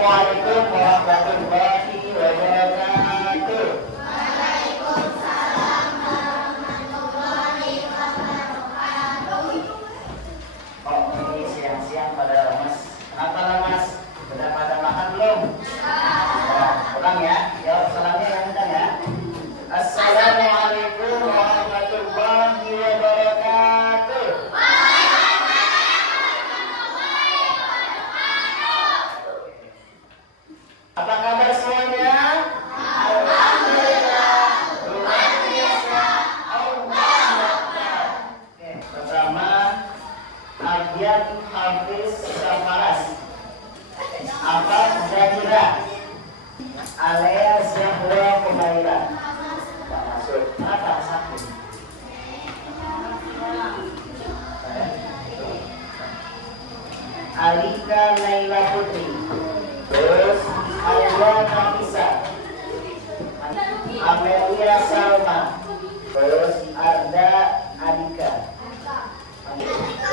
Assalamualaikum warahmatullahi wabarakatuh. Oh, ini siang-siang pada Mas. Kenapa lah Mas? Sudah pada makan belum? Pulang ya. Jawab salamnya yang kencang ya. Assalamualaikum warahmatullahi wabarakatuh. Apa kabar semuanya? Alhamdulillah. Luar biasa. Allah Akbar. Oke, pertama Agian Hafiz Safaras. Apa kira-kira? Alea Zahra Kumaira. Tidak masuk. Apa sakit? Alika Naila Putri. Terus Alwa Nafisa, Amelia Salma. Terus Arda Adika.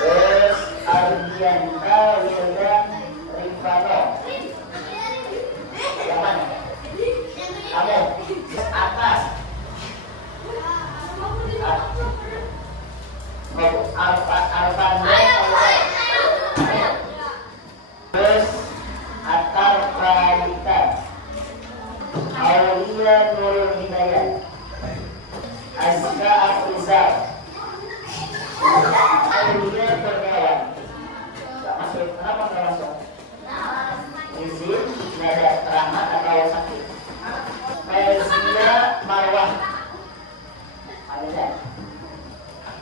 Terus Ardianka Wildan Rifano. Yang mana? Kamu atas. Arfanda. Terus Atar Pradita, Aulia Nurul Hidayat, Azka Afrizal, Aulia Bergawan. Tidak masuk. Kenapa tidak masuk? Izin, tidak ada rahmat atau sakit. Fezia Marwah. Ada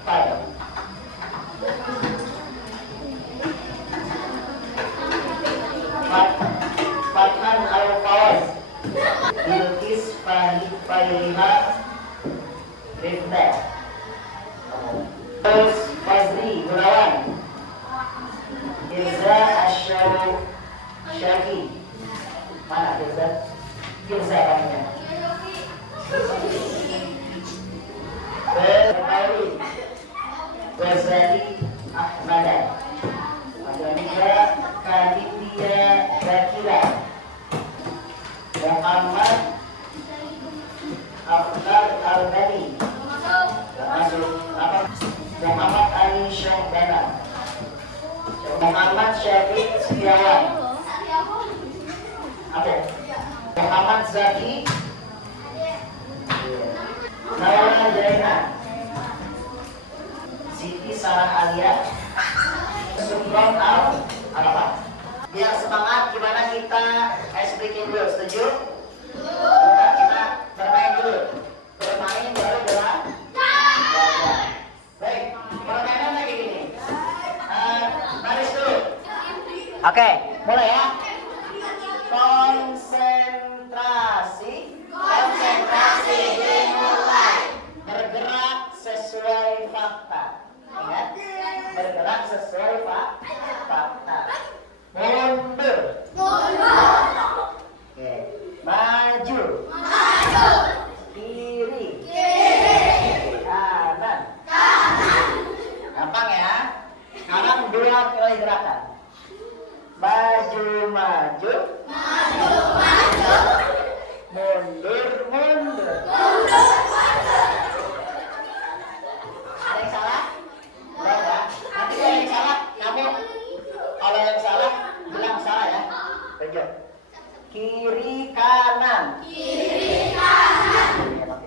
apa ya? Fatman Al-Fawaz, Bilqis Fahriha Rifda. Terus Fazli Gunawan, Irza Asyaki. Mana Irza? Irza namanya. Berkali Ghazali Ahmada. Ada juga Kadipia Zakira, Muhammad Akhtar Al-Bani. Masuk. Apa? Muhammad Ali Syahbana, Muhammad Syafiq Setiawan. Apa? Muhammad Zaki, Naila Jaina, Siti Sarah Alia, Sumron Al-Apa. Biar semangat, gimana kita ice breaking dulu, setuju? Enggak, kita bermain dulu. Bermain baru belajar. Baik, permainan lagi gini. Baris dulu. Oke, mulai ya. Konsentrasi. Konsentrasi dimulai. Bergerak sesuai fakta. Ingat? Bergerak sesuai fakta. Mundur. Oke. Maju. Kiri. Kanan. Gampang ya. Sekarang 2 kali gerakan. Maju. Mundur. Ada yang salah? Enggak. Nanti kalau yang salah, kamu kalau yang salah bilang salah ya. Tunjuk. Kiri kanan.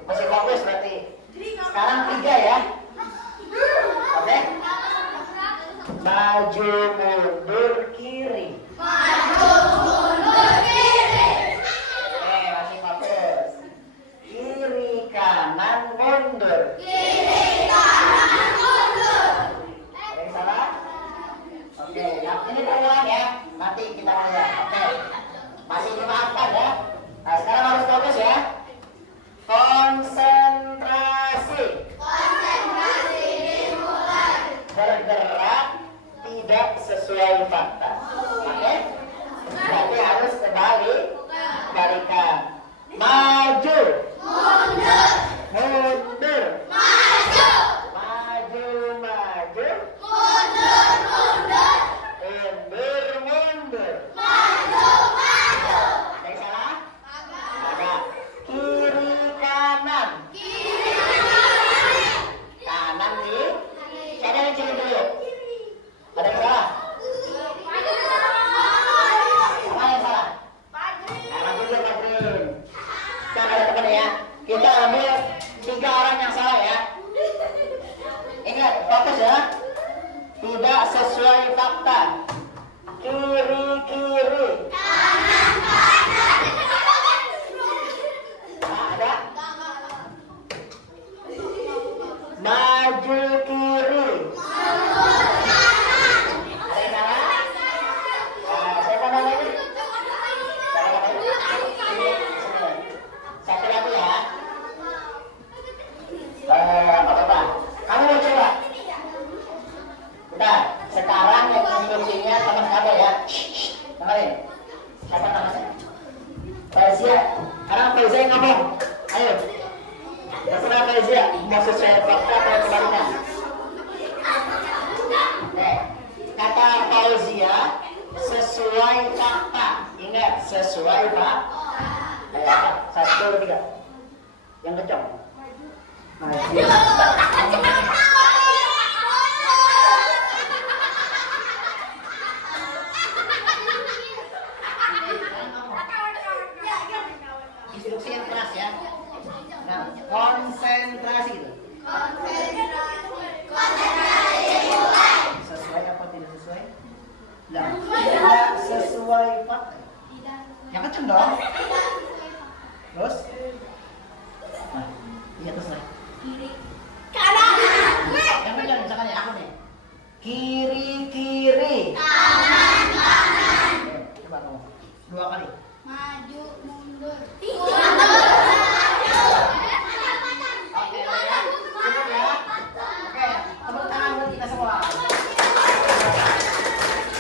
Masih fokus berarti. Sekarang 3 ya. Oke. Maju mundur kiri. Oke, masih fokus. Kiri kanan mundur. Ada yang salah? Oke, ini ulang ya. Nanti kita ulang. Oke. Masih dimaafkan ya. Nah, sekarang harus fokus ya. Konsentrasi. Bergerak tidak sesuai fakta. Oke? Berarti harus kembalikan. Maju. Mundur. Maju. Mundur. Mundur. Siapa namanya? Faizia. Sekarang Faizia yang ngomong. Ayo. Terserah Faizia. Mau sesuai fakta atau kebalikan? Kata Fauzia sesuai fakta. Ingat, sesuai fakta. Ayo, 1, 2, 3. Yang kencang. Maju. Instruksi yang keras ya. Nah, konsentrasi gitu. Sesuai apa tidak sesuai? Tidak sesuai fakta. Yang kencang dong. Terus? Nah, iya terus lah. Yang kencang misalkan ya aku nih. Kiri. Coba kamu. 2 kali. Maju, mundur. Oke, ya. Cukup ya. Oke, tepuk tangan buat kita semua.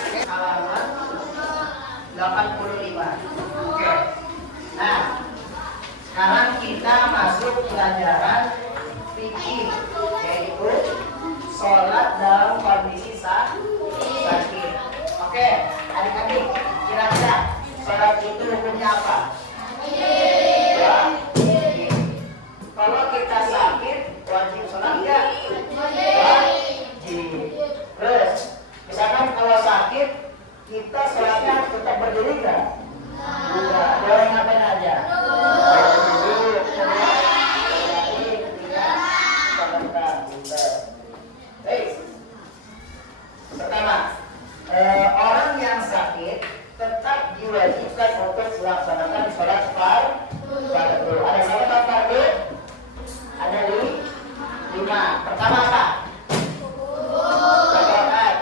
Oke, halaman 85. Oke. Nah, sekarang kita masuk pelajaran fikih, yaitu sholat dalam kondisi sakit. Oke, adik-adik, kira-kira sholat itu hukumnya apa? Wajib. Kalau kita sakit, wajib sholat enggak? Wajib. Terus, misalkan kalau sakit, kita sholatnya tetap berdiri enggak? Enggak. Boleh ngapain aja? Duduk, pertama, orang yang sakit tetap diwajibkan untuk melaksanakan sholat fardu. Ada berapa fardu? Ada 5. Pertama apa? Rakaat.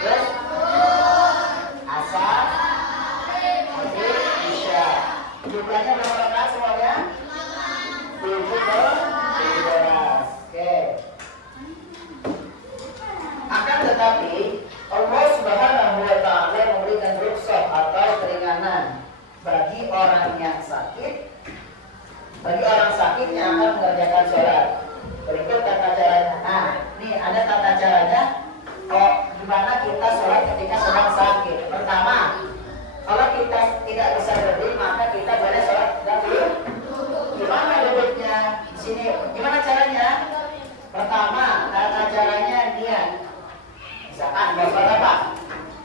Terus asar, maghrib, isya. Jumlahnya berapa rakaat semuanya? 17. Oke. Akan tetapi Allah Subhanahu wa Ta'ala memberikan rukhsah atau keringanan bagi orang yang sakit, bagi orang sakit yang akan mengerjakan sholat. Berikut tata caranya. Nah, ini ada tata caranya. Gimana kita sholat ketika sedang sakit? Pertama, kalau kita tidak bisa berdiri, maka kita boleh sholat duduk. Gimana duduknya? Di sini. Gimana caranya? Pertama, tata caranya niat. Misalkan mau sholat apa?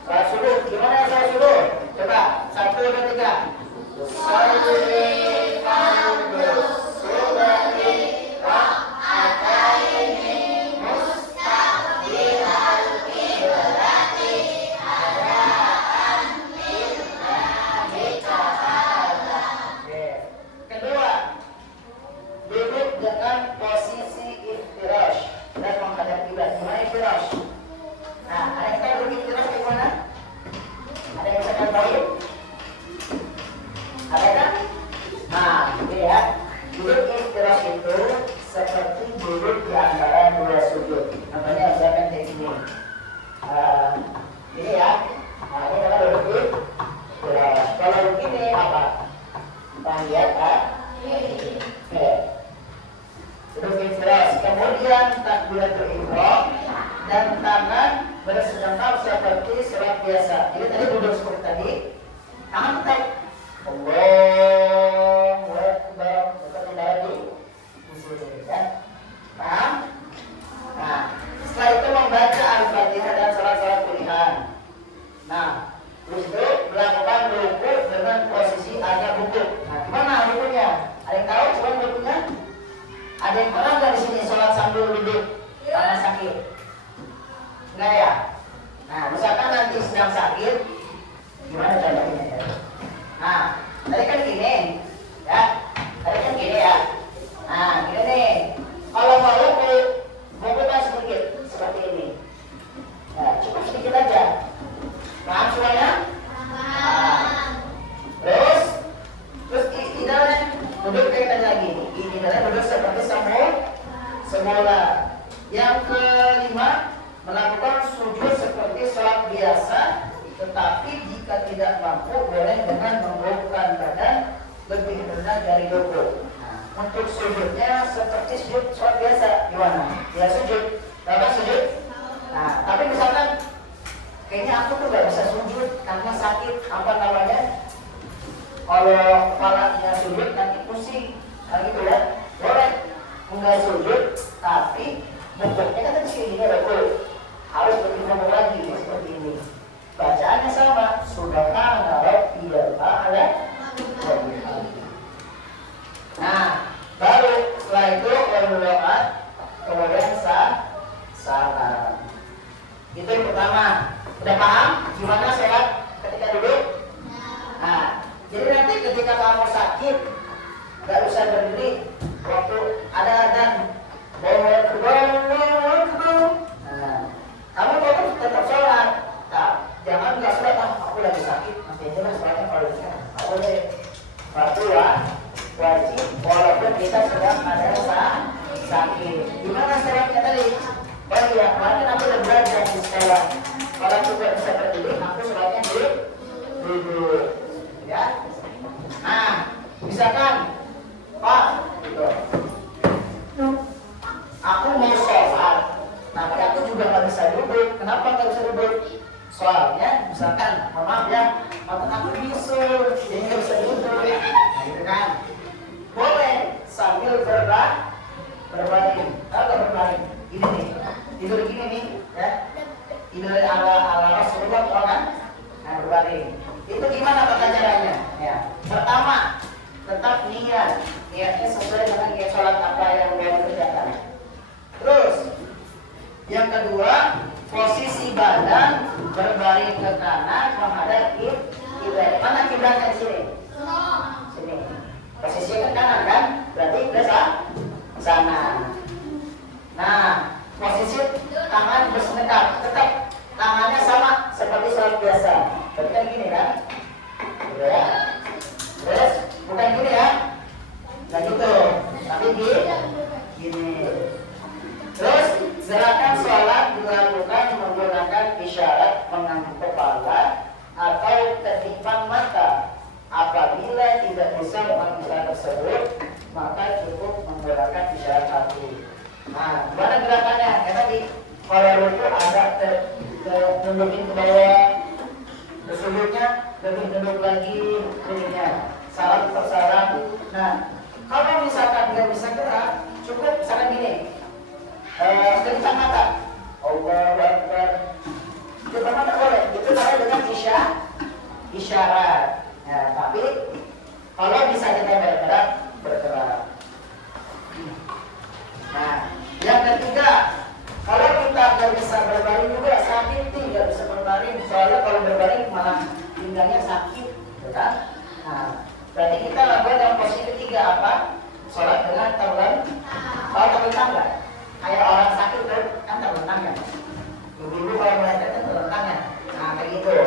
Sholat subuh. Gimana sholat subuh? Coba 1, 2, 3. Sholli fardu subuhi raka'ataini mustaqbilal qiblati adaan lillahi ta'ala. Kedua, duduk dengan posisi iftirash dan menghadap kiblat. Gimana iftirash? Nah, ada yang tahu duduk iftirash bagaimana? Ada yang bisa tahu? Ada kan? Nah, ini ya. Duduk iftirash itu seperti duduk di antara 2 sujud. Namanya misalkan kayak gini. Ini ya. Nah, ini adalah duduk iftirash. Kalau begini apa? Tahiyat duduk iftirash. Kemudian takbiratul ihram dan tangan bersengkal seperti sholat biasa. Jadi tadi duduk seperti tadi, tangan tetap Allahu Akbar seperti tadi. Ya. Paham? Nah, setelah itu membaca Al-Fatihah dan salat-salat pilihan. Nah, terus itu melakukan ruku dengan posisi agak bungkuk. Nah, gimana rukunya? Ada yang tahu coba rukunya? Ada yang pernah nggak di sini sholat sambil duduk karena sakit? Enggak ya? Nah, misalkan nanti sedang sakit, gimana caranya ya? Nah, tadi kan gini, ya. Tadi kan gini ya. Nah, gini nih. Kalau mau bungkukkan sedikit seperti ini. Nah, cukup sedikit aja. Paham semuanya? Nah, terus idalnya duduk kayak tadi lagi. Idalnya duduk seperti semula. Yang kelima, melakukan sujud seperti sholat biasa, tetapi jika jika tidak mampu boleh dengan menggugurkan badan lebih rendah dari lutut. Nah, untuk sujudnya seperti sujud sholat biasa, gimana? Ya sujud, dapat sujud. Nah, tapi misalkan kayaknya aku tuh gak bisa sujud karena sakit, apa namanya? Kalau kepalanya sujud nanti pusing, nah gitu ya. Boleh enggak sujud, tapi bentuknya kan tadi sini harus bertemu lagi seperti ini. Bacaannya sama, subhana rabbiyal a'la. Nah, baru setelah itu berdoa, kemudian salam. Itu yang pertama. Udah paham gimana sholat ketika duduk? Nah, jadi nanti ketika kamu sakit, nggak usah berdiri waktu ada adzan. Nah, kamu tetap sholat. Nah, jangan nggak sholat, aku lagi sakit, nanti aja lah sholatnya kalau bisa. Aku boleh fatwa wajib walaupun kita sedang ada sakit. Gimana sholatnya tadi? Oh iya, kemarin aku udah belajar di sekolah. Kalau juga bisa berdiri, aku sholatnya duduk, ya. Nah, misalkan, Pak, gitu. Aku mau sholat, tapi aku juga nggak bisa duduk. Kenapa nggak bisa duduk? Soalnya, misalkan, mohon maaf ya, otak aku bisul, jadi nggak bisa duduk. Nah, gitu kan? Boleh sambil berbaring. Kalau berbaring, ini nih, tidur gini nih, ya. Tidur ala Rasulullah, kan? Nah, berbaring. Itu gimana tata caranya? Ya. Pertama, tetap niatnya sesuai dengan niat sholat apa yang mau kerjakan. Terus, yang kedua, posisi badan berbaring ke kanan menghadap kiblat. Mana kiblatnya di sini? Sini. Posisi ke kanan kan? Berarti ke sana. Nah, posisi tangan bersendekap, tetap tangannya sama seperti sholat biasa. Berarti kan gini kan? Ya. Terus bukan gini ya? Nah gitu. Tapi gini. Terus gerakan sholat dilakukan menggunakan isyarat mengangguk kepala atau ketipan mata. Apabila tidak bisa melakukan isyarat tersebut, maka cukup menggunakan isyarat kaki. Nah, gimana gerakannya? Ya tadi, kalau itu ada tunjukin ke bawah, bersujudnya lebih tunduk lagi ininya, salam tetap salam. Nah, kalau misalkan nggak bisa gerak, cukup misalkan gini, ketipan mata, Allahu Akbar, ketipan mata boleh, itu namanya dengan isyarat. Ya, tapi kalau bisa kita bergerak. Nah, yang ketiga, kalau kita nggak bisa berbaring juga sakit nih, nggak bisa berbaring. Soalnya kalau berbaring malah pinggangnya sakit, kan? Nah, berarti kita lakukan dalam posisi ketiga apa? Sholat dengan terlentang nggak? Kayak orang sakit kan terlentang ya. Ibu-ibu kalau melahirkan kan terlentang ya. Nah, kayak gitu.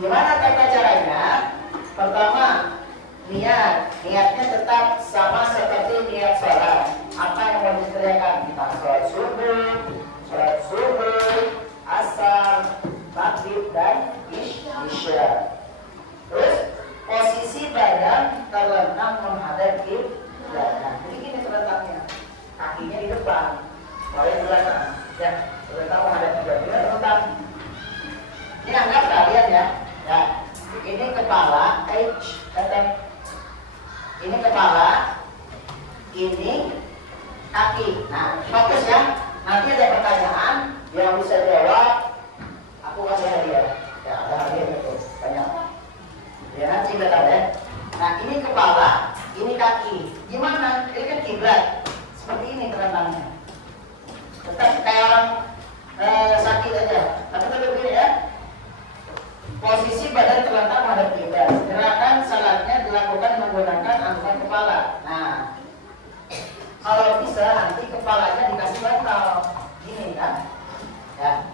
Gimana tata caranya? Pertama, niatnya tetap sama seperti niat sholat. Apa yang mau dikerjakan? Kita sholat subuh, asar, maghrib dan isya. Terus posisi badan terlentang menghadap kiblat. Jadi gini terlentangnya, kakinya di depan, mulai di belakang, ya terlentang menghadap kiblat. Ini terlentang. Ini anggap kalian ya. Ini kepala, ini kepala, ini kaki. Nah, fokus ya. Nanti ada pertanyaan yang bisa jawab, aku kasih hadiah. Ya, ada hadiah itu banyak. Ya, nanti lihat ya. Nah, ini kepala, ini kaki. Gimana? Ini kan kiblat. Seperti ini terlentangnya. Tetap kayak orang sakit aja. Tapi begini ya. Posisi badan terlentang menghadap kiblat. Gerakan salatnya dilakukan menggunakan angkutan kepala. Nah, kalau bisa nanti kepalanya dikasih bantal, gini kan? Ya,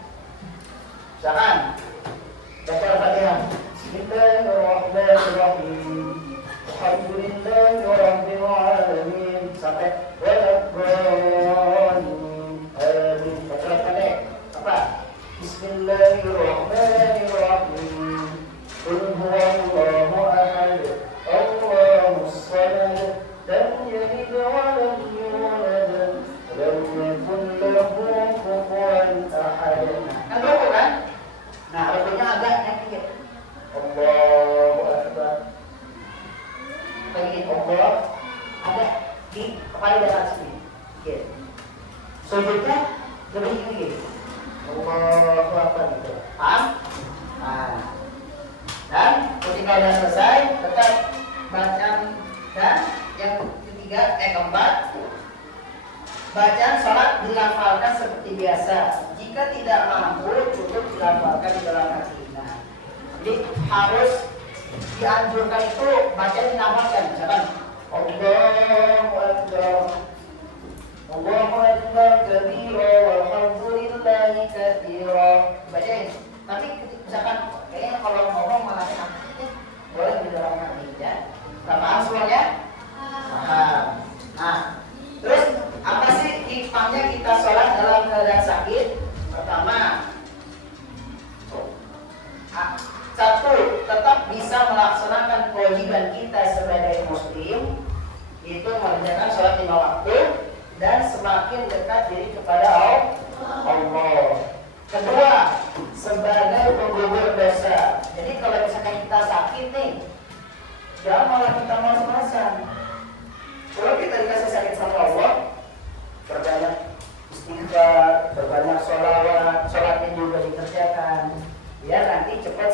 misalkan baca Al-Fatihah. Bismillahirrahmanirrahim. Alhamdulillahirabbil alamin. Sampai waladdallin. Baca pendek. Apa? Bismillahirrahmanirrahim. قل هو الله أحد الله الصمد لم يلد ولم يولد ولم يكن له كفوا أحد. Kan rukuk kan? Nah rukuknya agak naik. Allahu Akbar. Lagi Allah ada di kepala dan atas sini. Oke. Sujudnya lebih tinggi. Allahu Akbar gitu. Paham? Nah. Dan ketika sudah selesai tetap bacaan dan yang ketiga keempat bacaan sholat dilafalkan seperti biasa. Jika tidak mampu cukup dilafalkan di dalam hati. Nah, jadi harus dianjurkan itu baca dinamakan, misalkan Allahu Akbar, Allahu Akbar kabira walhamdulillahi katsira. Bacain. Tapi misalkan kayaknya kalau ngomong malah boleh di dalam hati ya. Paham semuanya? Paham. Nah, terus apa sih hikmahnya kita sholat dalam keadaan sakit? Pertama, satu, tetap bisa melaksanakan kewajiban kita sebagai muslim, yaitu mengerjakan sholat 5 waktu dan semakin dekat diri kepada Allah. Kedua, sebagai penggugur dosa. Jadi kalau misalkan kita sakit nih, jangan malah kita malas-malasan. Kalau kita dikasih sakit sama Allah, berbanyak istighfar, berbanyak sholawat, sholatnya juga dikerjakan. Ya nanti cepat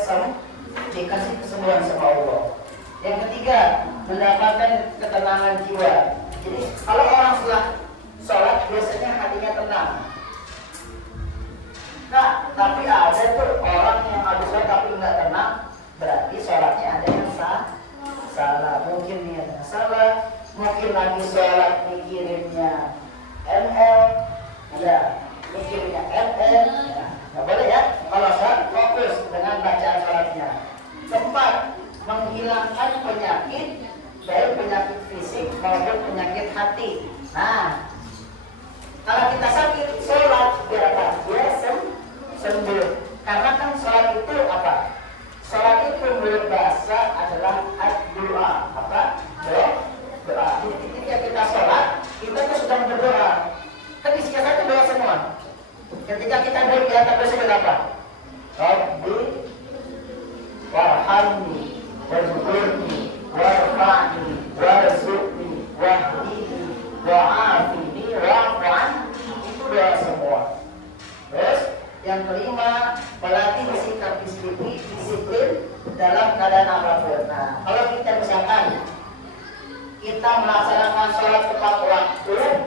dikasih kesembuhan sama Allah. Yang ketiga, mendapatkan ketenangan jiwa. Jadi kalau orang setelah sholat biasanya hatinya tenang. Nah, tapi ada tuh orang yang habis sholat tapi nggak tenang, berarti sholatnya ada yang salah. Mungkin niatnya salah, mungkin lagi sholat mikirinnya ML, ya mikirinnya ML. Nggak boleh ya, kalau sholat fokus dengan bacaan sholatnya. Keempat, menghilangkan penyakit, baik penyakit fisik maupun penyakit hati. Nah, kalau kita sakit, sholat biar apa? Biar sembuh. Karena kan sholat itu apa? Sholat itu menurut bahasa adalah doa. Apa? Doa. Jadi ketika kita sholat, kita tuh sedang berdoa. Kan di sini itu doa semua. Ketika kita berdoa, kita sebut apa? Rabbi warhamni wajburni warfa'ni warzuqni wahdini wa'afini wa'afan. Itu doa semua. Terus yang kelima, melatih sikap disiplin dalam keadaan apapun. Nah, kalau kita misalkan kita melaksanakan sholat tepat waktu,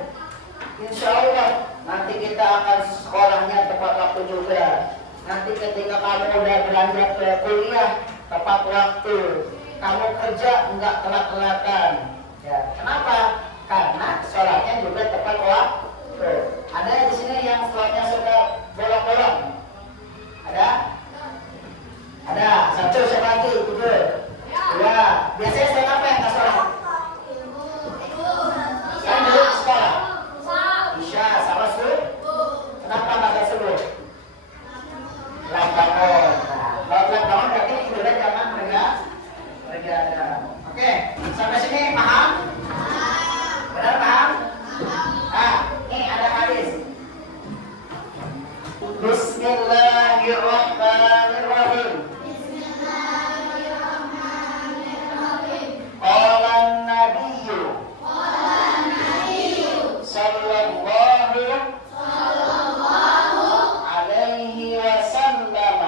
insya Allah nanti kita akan sekolahnya tepat waktu juga. Nanti ketika kamu udah beranjak ke kuliah tepat waktu, kamu kerja enggak telat-telatan. Ya, kenapa? Karena sholatnya juga tepat waktu. Ada di sini yang sholatnya suka bolong-bolong? Ada? Ada. Satu, siapa lagi? Tiga. Ya. Biasanya sholat apa yang tak sholat? Kan dulu di sekolah. Isya sama subuh. Kenapa nggak subuh? Lambangan. Kalau lambangan berarti tidurnya jangan begadang. Oke, sampai sini paham? Benar paham? Nah, ini ada hadis. Bismillahirrahmanirrahim. Qala an-nabiyyu sallallahu alaihi wasallam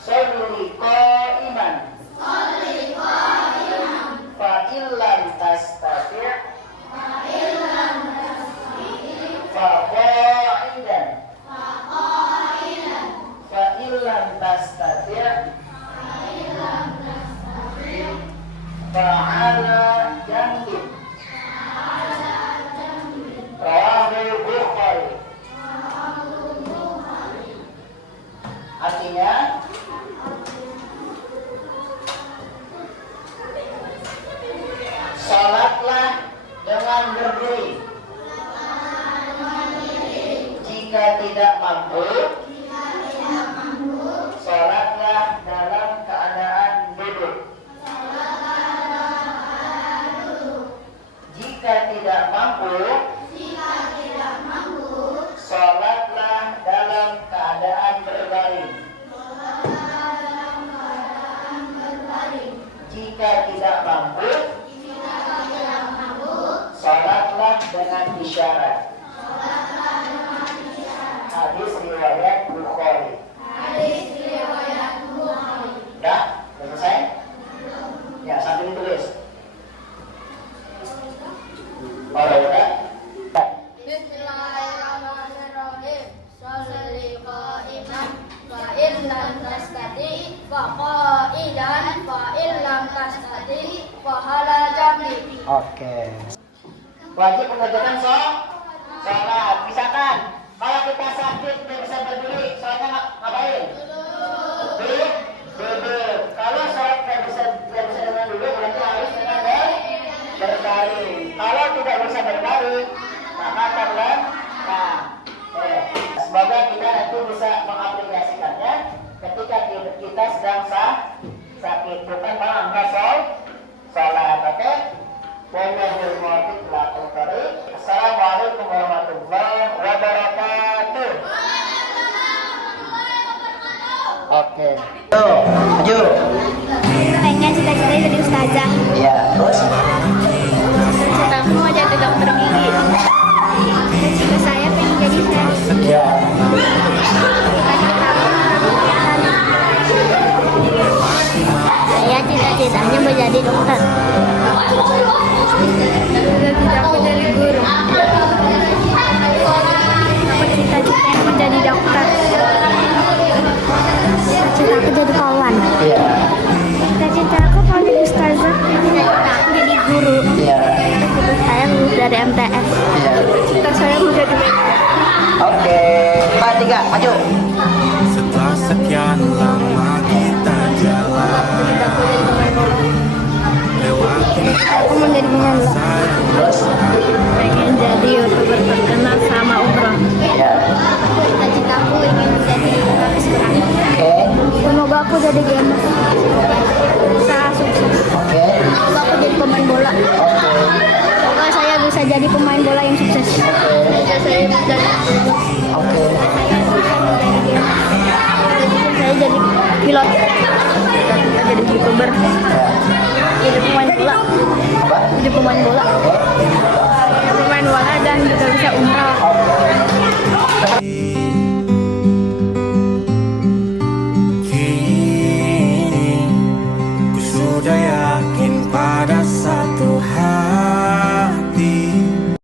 salli qa'iman fa illam tastati' fa qa'idan fa illam tastati' fa 'ala janbin. Rawahul Bukhari. Artinya salatlah dengan berdiri. Jika tidak mampu berbaring. Jika tidak mampu, salatlah dengan isyarat. Hadis riwayat Bukhari. Dah, selesai? Ya, sambil ditulis. Kalau udah, Bismillahirrahmanirrahim. Sholli qa'iman wa illam tastati wa qa'idan wa illam tastati wa ala jambi. oke. Wajib mengerjakan sholat. Misalkan kalau kita sakit tidak bisa berdiri, sholatnya ngapain? Duduk. Kalau sholat tidak bisa dengan duduk, berarti harus dengan berbaring. Kalau tidak bisa berbaring, maka terlentang. Semoga kita nanti bisa mengaplikasikannya ketika kita sedang sakit, bukan malah nggak sholat. Oke? Wallahul muwaffiq ila aqwamit. Assalamualaikum warahmatullahi wabarakatuh. Oke. Tuh, maju. Pengen cita-cita jadi ustazah. Iya, terus? Cita-citaku mau jadi dokter gigi. Cita saya pengen jadi chef. Iya. Saya cita-citanya mau jadi dokter. Cita-citaku jadi guru. Aku cita-citanya mau jadi dokter. Cita-citaku jadi kawan. Iya. Cita-citaku kalau jadi ustazah. Cita-citaku jadi guru. Iya. Cita saya lulus dari MTS. Iya. Cita saya mau jadi Oke. 4, 3, maju. Setelah sekian lama kita jalan lewati Aku mau jadi pemain bola. Terus? Pengen jadi youtuber terkenal sama umroh. Iya. Cita-citaku ingin menjadi artis berani. Oke. Semoga aku jadi gamer. Semoga usaha sukses. Oke. Semoga aku jadi pemain bola. Semoga saya bisa jadi pemain bola yang sukses. Semoga saya bisa jadi Oke. saya jadi pilot. Kita jadi youtuber. Jadi pemain bola. Apa? Jadi pemain bola. Jadi pemain bola dan juga bisa umroh. kini ku sudah